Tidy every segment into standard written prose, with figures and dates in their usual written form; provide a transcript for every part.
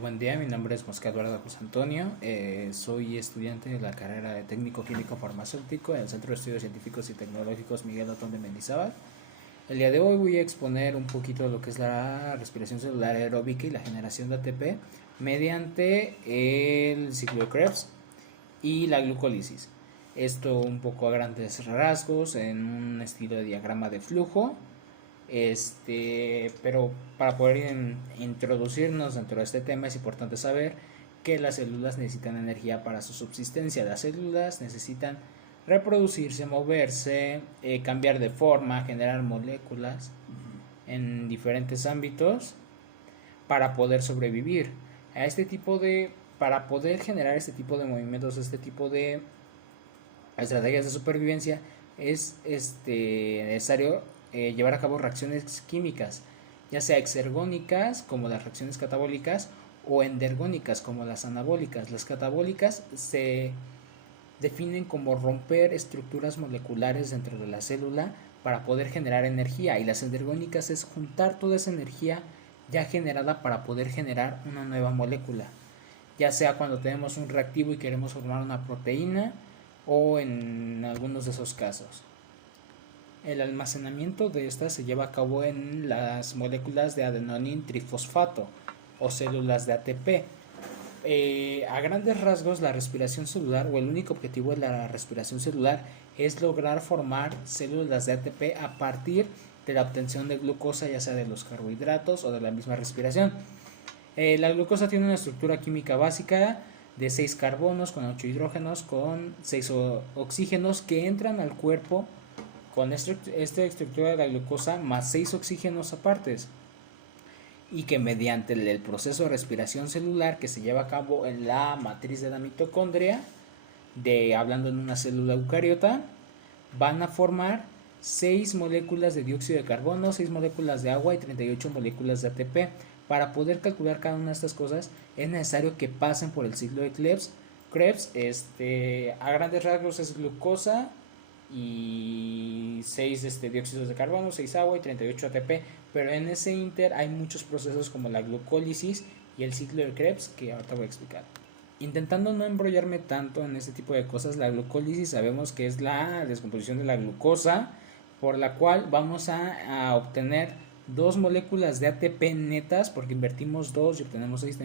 Buen día, mi nombre es Mosca Eduardo José Antonio, soy estudiante de la carrera de Técnico Químico Farmacéutico en el Centro de Estudios Científicos y Tecnológicos Miguel Otón de Mendizábal. El día de hoy voy a exponer un poquito de lo que es la respiración celular aeróbica y la generación de ATP mediante el ciclo de Krebs y la glucólisis. Esto un poco a grandes rasgos en un estilo de diagrama de flujo. Pero para poder introducirnos dentro de este tema es importante saber que las células necesitan energía para su subsistencia. Las células necesitan reproducirse, moverse, cambiar de forma, generar moléculas en diferentes ámbitos para poder sobrevivir. Para poder generar este tipo de movimientos, este tipo de estrategias de supervivencia, es necesario llevar a cabo reacciones químicas, ya sea exergónicas como las reacciones catabólicas o endergónicas como las anabólicas. Las catabólicas se definen como romper estructuras moleculares dentro de la célula para poder generar energía, y las endergónicas es juntar toda esa energía ya generada para poder generar una nueva molécula, ya sea cuando tenemos un reactivo y queremos formar una proteína o en algunos de esos casos. El almacenamiento de estas se lleva a cabo en las moléculas de adenosín trifosfato o células de ATP. A grandes rasgos, la respiración celular, o el único objetivo de la respiración celular, es lograr formar células de ATP a partir de la obtención de glucosa, ya sea de los carbohidratos o de la misma respiración. La glucosa tiene una estructura química básica de 6 carbonos con 8 hidrógenos con 6 oxígenos que entran al cuerpo con esta estructura de la glucosa más 6 oxígenos apartes, y que mediante el proceso de respiración celular que se lleva a cabo en la matriz de la mitocondria, hablando en una célula eucariota, van a formar 6 moléculas de dióxido de carbono, 6 moléculas de agua y 38 moléculas de ATP. Para poder calcular cada una de estas cosas es necesario que pasen por el ciclo de Krebs. A grandes rasgos es glucosa y 6 dióxidos de carbono, 6 agua y 38 ATP, pero en ese inter hay muchos procesos como la glucólisis y el ciclo de Krebs que ahorita voy a explicar. Intentando no embrollarme tanto en este tipo de cosas, la glucólisis sabemos que es la descomposición de la glucosa, por la cual vamos a obtener 2 moléculas de ATP netas, porque invertimos 2 y obtenemos 6,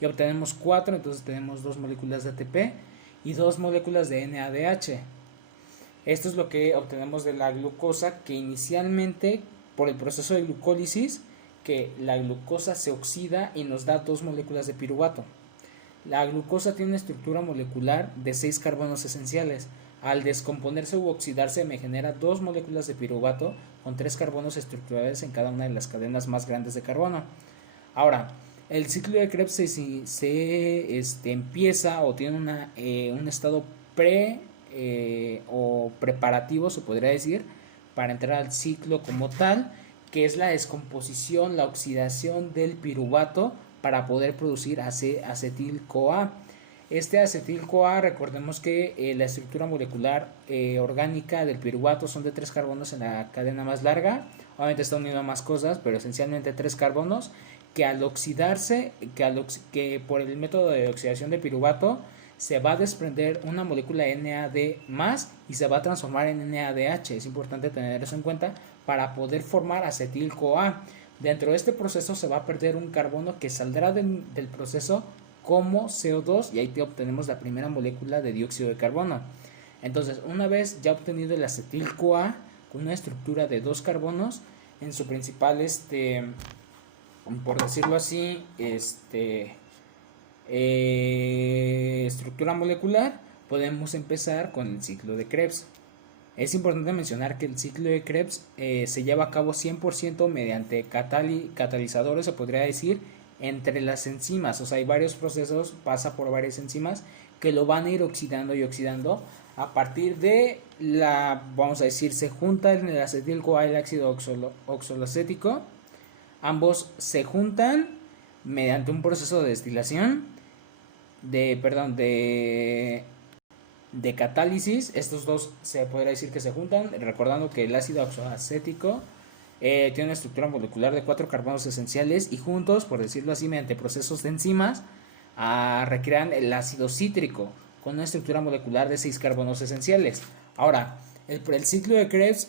y obtenemos 4, entonces tenemos 2 moléculas de ATP y 2 moléculas de NADH. Esto es lo que obtenemos de la glucosa, que inicialmente por el proceso de glucólisis, que la glucosa se oxida y nos da 2 moléculas de piruvato. La glucosa tiene una estructura molecular de 6 carbonos esenciales. Al descomponerse u oxidarse me genera 2 moléculas de piruvato con 3 carbonos estructurales en cada una de las cadenas más grandes de carbono. Ahora, el ciclo de Krebs empieza o tiene un estado o preparativo, se podría decir, para entrar al ciclo como tal, que es la descomposición, la oxidación del piruvato para poder producir acetil-CoA. Este acetil-CoA, recordemos que la estructura molecular orgánica del piruvato son de 3 carbonos en la cadena más larga. Obviamente está uniendo a más cosas, pero esencialmente 3 carbonos, que al oxidarse, que por el método de oxidación del piruvato se va a desprender una molécula NAD más y se va a transformar en NADH. Es importante tener eso en cuenta para poder formar acetil-CoA. Dentro de este proceso se va a perder un carbono que saldrá del proceso como CO2, y ahí obtenemos la primera molécula de dióxido de carbono. Entonces, una vez ya obtenido el acetil-CoA con una estructura de 2 carbonos en su principal, por decirlo así, estructura molecular, podemos empezar con el ciclo de Krebs. Es importante mencionar que el ciclo de Krebs se lleva a cabo 100% mediante catalizadores, se podría decir, entre las enzimas. O sea, hay varios procesos, pasa por varias enzimas que lo van a ir oxidando y oxidando a partir de vamos a decir, se junta en el acetil-CoA y el ácido oxaloacético. Ambos se juntan mediante un proceso de destilación, de catálisis. Estos dos se podría decir que se juntan, recordando que el ácido oxaloacético tiene una estructura molecular de 4 carbonos esenciales y juntos, por decirlo así, mediante procesos de enzimas, recrean el ácido cítrico con una estructura molecular de 6 carbonos esenciales. Ahora, el ciclo de Krebs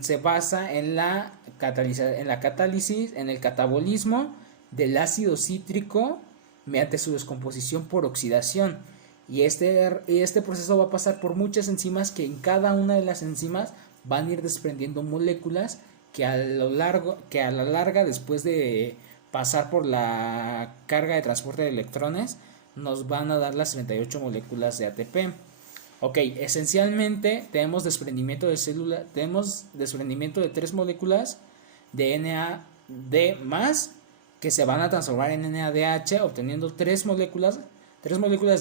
se basa en la catálisis, en el catabolismo del ácido cítrico mediante su descomposición por oxidación. Y este proceso va a pasar por muchas enzimas, que en cada una de las enzimas van a ir desprendiendo moléculas que a la larga, después de pasar por la carga de transporte de electrones, nos van a dar las 38 moléculas de ATP. Ok, esencialmente tenemos desprendimiento de 3 moléculas de NAD más, que se van a transformar en NADH, obteniendo 3 moléculas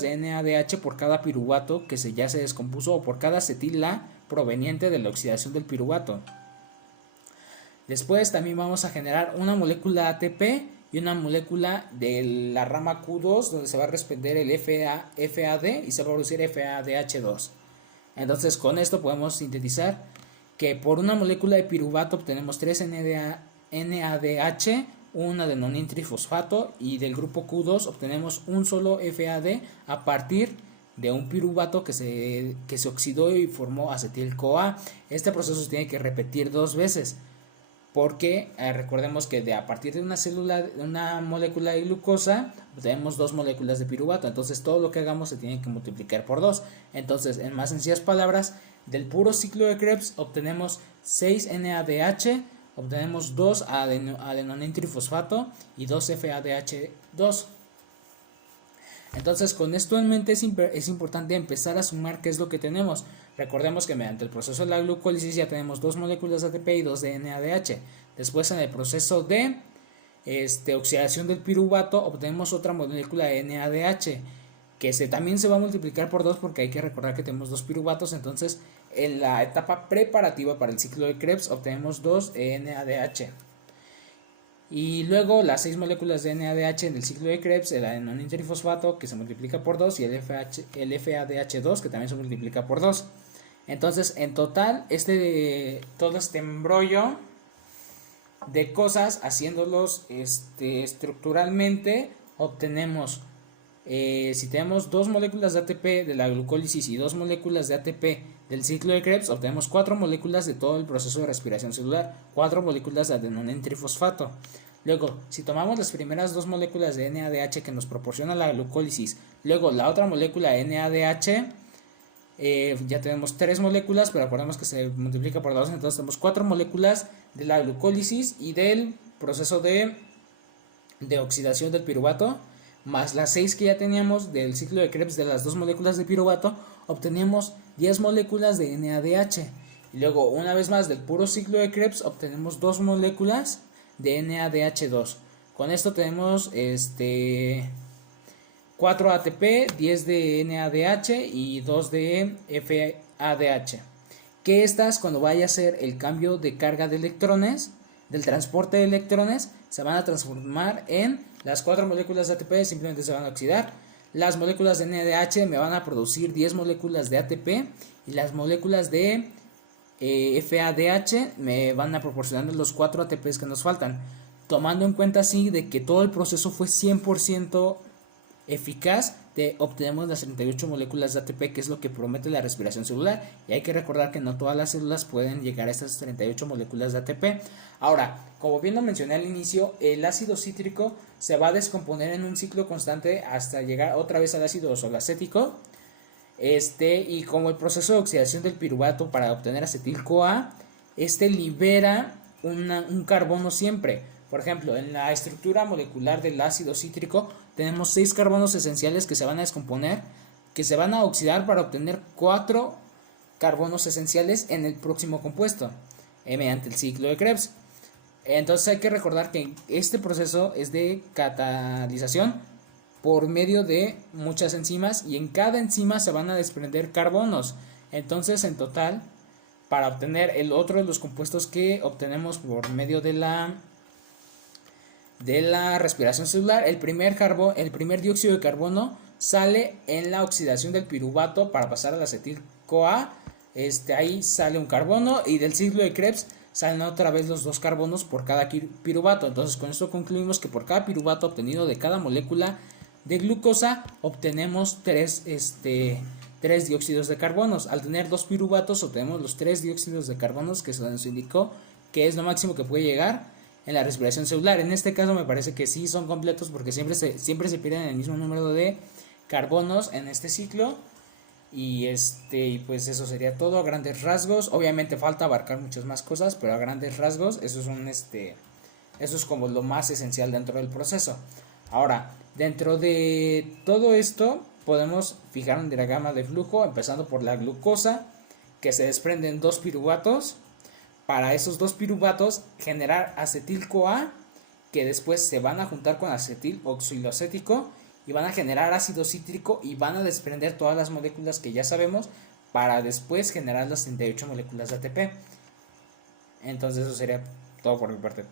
de NADH por cada piruvato que ya se descompuso, o por cada acetila proveniente de la oxidación del piruvato. Después también vamos a generar una molécula ATP y una molécula de la rama Q2, donde se va a desprender el FAD y se va a producir FADH2. Entonces, con esto podemos sintetizar que por una molécula de piruvato obtenemos 3 NADH, un adenonil trifosfato, y del grupo Q2 obtenemos un solo FAD a partir de un piruvato que se oxidó y formó acetil-CoA. Este proceso se tiene que repetir 2 veces, porque recordemos que a partir de una molécula de glucosa tenemos 2 moléculas de piruvato. Entonces todo lo que hagamos se tiene que multiplicar por 2. Entonces, en más sencillas palabras, del puro ciclo de Krebs obtenemos 6 NADH, obtenemos 2 adenonil trifosfato y 2 FADH2. Entonces, con esto en mente es importante empezar a sumar qué es lo que tenemos. Recordemos que mediante el proceso de la glucólisis ya tenemos 2 moléculas de ATP y 2 de NADH. Después, en el proceso de oxidación del piruvato, obtenemos otra molécula de NADH, que también se va a multiplicar por 2, porque hay que recordar que tenemos 2 piruvatos. Entonces, en la etapa preparativa para el ciclo de Krebs obtenemos 2 NADH. Y luego las 6 moléculas de NADH en el ciclo de Krebs, el adenonil trifosfato, que se multiplica por 2, y el FADH2, que también se multiplica por 2. Entonces, en total, todo este embrollo de cosas, haciéndolos estructuralmente, obtenemos, si tenemos 2 moléculas de ATP de la glucólisis y 2 moléculas de ATP del ciclo de Krebs, obtenemos 4 moléculas de todo el proceso de respiración celular, 4 moléculas de adenonil trifosfato. Luego, si tomamos las primeras 2 moléculas de NADH que nos proporciona la glucólisis, luego la otra molécula de NADH, ya tenemos 3 moléculas, pero acordemos que se multiplica por 2, entonces tenemos 4 moléculas de la glucólisis y del proceso de oxidación del piruvato, más las 6 que ya teníamos del ciclo de Krebs de las 2 moléculas de piruvato, obtenemos 10 moléculas de NADH. Y luego, una vez más, del puro ciclo de Krebs obtenemos 2 moléculas de NADH2. Con esto tenemos 4 ATP, 10 de NADH y 2 de FADH. Que estas, cuando vaya a hacer el cambio de carga de electrones, del transporte de electrones, se van a transformar en las 4 moléculas de ATP, simplemente se van a oxidar. Las moléculas de NADH me van a producir 10 moléculas de ATP, y las moléculas de FADH me van a proporcionar los 4 ATPs que nos faltan, tomando en cuenta así de que todo el proceso fue 100% eficaz. Obtenemos las 38 moléculas de ATP, que es lo que promete la respiración celular, y hay que recordar que no todas las células pueden llegar a estas 38 moléculas de ATP. Ahora, como bien lo mencioné al inicio, el ácido cítrico se va a descomponer en un ciclo constante hasta llegar otra vez al ácido solacético, y como el proceso de oxidación del piruvato para obtener acetil-CoA, libera un carbono siempre. Por ejemplo, en la estructura molecular del ácido cítrico tenemos 6 carbonos esenciales que se van a descomponer, que se van a oxidar para obtener 4 carbonos esenciales en el próximo compuesto, mediante el ciclo de Krebs. Entonces hay que recordar que este proceso es de catalización por medio de muchas enzimas, y en cada enzima se van a desprender carbonos. Entonces, en total, para obtener el otro de los compuestos que obtenemos por medio de la respiración celular, el primer dióxido de carbono sale en la oxidación del piruvato para pasar al acetil-CoA. Ahí sale un carbono, y del ciclo de Krebs salen otra vez los 2 carbonos por cada piruvato. Entonces con esto concluimos que por cada piruvato obtenido de cada molécula de glucosa obtenemos 3 dióxidos de carbonos. Al tener 2 piruvatos obtenemos los 3 dióxidos de carbonos, que se nos indicó que es lo máximo que puede llegar en la respiración celular. En este caso me parece que sí son completos, porque siempre se pierden el mismo número de carbonos en este ciclo. Y pues eso sería todo a grandes rasgos. Obviamente falta abarcar muchas más cosas, pero a grandes rasgos eso es como lo más esencial dentro del proceso. Ahora, dentro de todo esto podemos fijar un diagrama de flujo, empezando por la glucosa, que se desprenden 2 piruvatos. Para esos 2 piruvatos generar acetil-CoA, que después se van a juntar con acetil oxaloacético y van a generar ácido cítrico y van a desprender todas las moléculas que ya sabemos, para después generar las 38 moléculas de ATP. Entonces eso sería todo por mi parte.